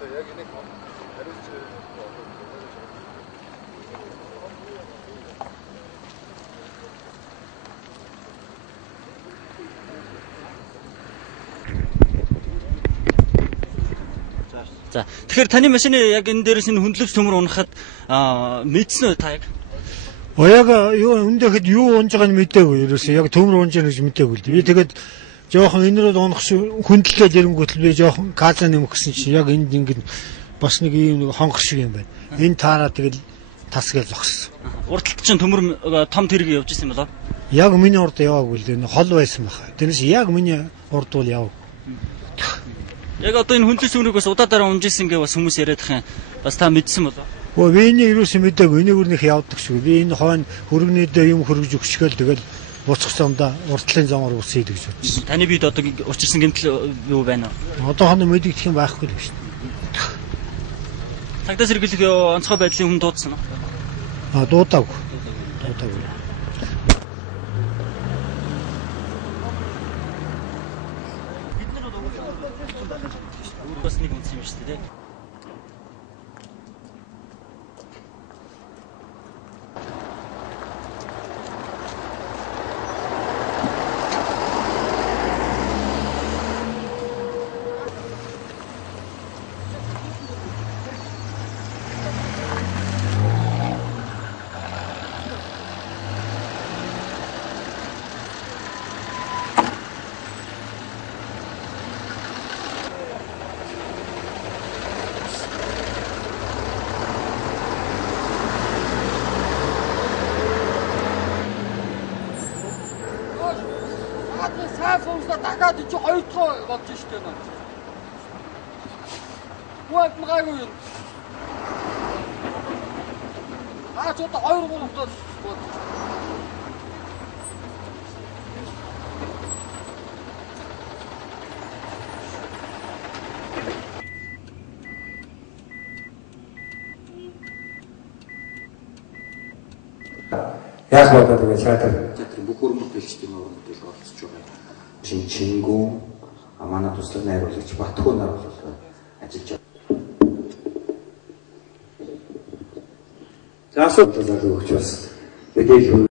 За тэгэхээр таны машины яг энэ дээрээс энэ хөндлөж төмөр унахад мэдсэн үү та яг? Яг юу өндөөхөд юу унж байгааг нь мэдээгүй ерөөсөө яг төмөр унж байгаа гэж мэдээгүй л. Би тэгээд жоохон энэ рүү унах хөндлөлөө дэрэнгүүтэл би жоохон газаа нэмэх гэсэн чинь яг энд ингээд бас нэг ийм нэг хонгор шиг юм байна. Энэ таараа тэгэл тасгээл зогссон. Урталт чинь төмөр том тэрэг явж исэн юм болоо? Яг миний урд яваагүй л энэ хол байсан баха. Тэрнээс яг миний урд бол яв. Яг одоо энэ хөндлөс төмрийг бас удаадараа унжсэн гэж бас хүмүүс яриад их юм. Бас та мэдсэн болоо? Би энэ юусэн мэдээгүй. Энийг өрнөх явдаг шүү. Би энэ хойно хөргөнийдээ юм хөргөж өгчгээл тэгэл буцах замдаа уртлын замаар үсэйд гэж бодчихсон. Таны бид одоо учирсан гэмтэл юу байна вэ? Одоохондоо мэдэгдэх юм байхгүй л биш. Цагдаа сэргийлэх онцгой байдлын хүн дуудсан уу? Дуудаагүй. Бас нэг үнсэн юм шүү дээ. Сайн сонслоо дахиад чи хоёр дахь болж штэ наа. Гуйд магаагүй юм. Ч одоо хоёр гуравтаа бод. Яг бодоод байгаа цаатар бүх хөрмөд дэлгэцийн өрнөдөл оролцож байгаа. Шингүү манай туслах найруулагч Батхуунаар бол ажиллаж байна. За асуудал өгч бас мэдээлэл